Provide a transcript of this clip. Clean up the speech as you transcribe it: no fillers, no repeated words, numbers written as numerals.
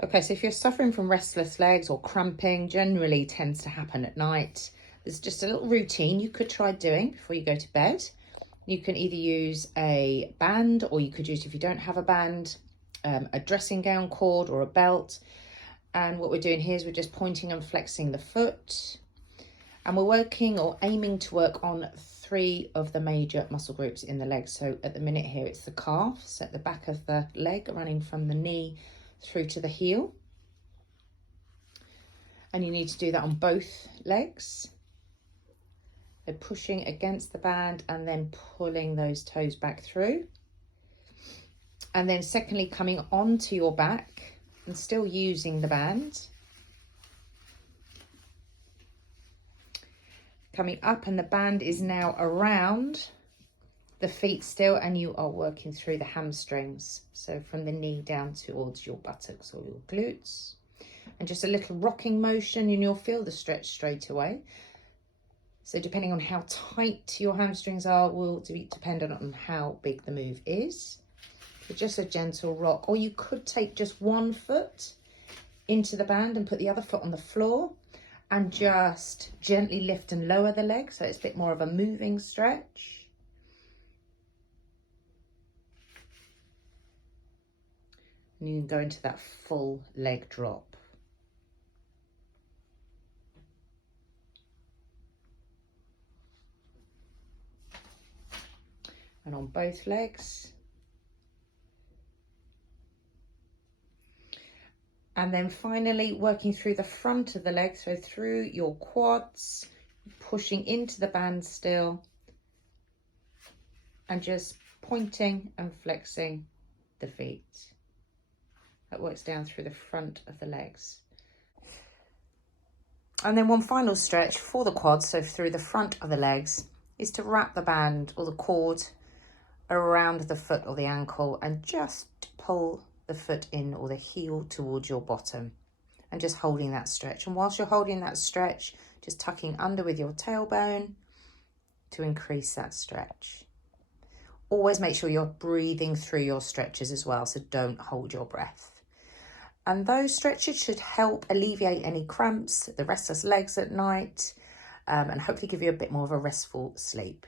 Okay, so if you're suffering from restless legs or cramping, generally tends to happen at night. There's just a little routine you could try doing before you go to bed. You can either use a band, or you could use, if you don't have a band, a dressing gown cord or a belt. And what we're doing here is we're just pointing and flexing the foot. And we're working or aiming to work on 3 of the major muscle groups in the legs. So at the minute here, it's the calves at the back of the leg, running from the knee through to the heel. And you need to do that on both legs. So pushing against the band and then pulling those toes back through. And then secondly, coming onto your back and still using the band. Coming up, and the band is now around the feet still, and you are working through the hamstrings. So from the knee down towards your buttocks or your glutes. And just a little rocking motion and you'll feel the stretch straight away. So depending on how tight your hamstrings are will be dependent on how big the move is. But just a gentle rock, or you could take just one foot into the band and put the other foot on the floor and just gently lift and lower the leg, so it's a bit more of a moving stretch. And you can go into that full leg drop. And on both legs. And then finally working through the front of the leg, so through your quads, pushing into the band still, and just pointing and flexing the feet. That works down through the front of the legs. And then one final stretch for the quads, so through the front of the legs, is to wrap the band or the cord around the foot or the ankle and just pull the foot in or the heel towards your bottom and just holding that stretch. And whilst you're holding that stretch, just tucking under with your tailbone to increase that stretch. Always make sure you're breathing through your stretches as well, so don't hold your breath. And those stretches should help alleviate any cramps, the restless legs at night, and hopefully give you a bit more of a restful sleep.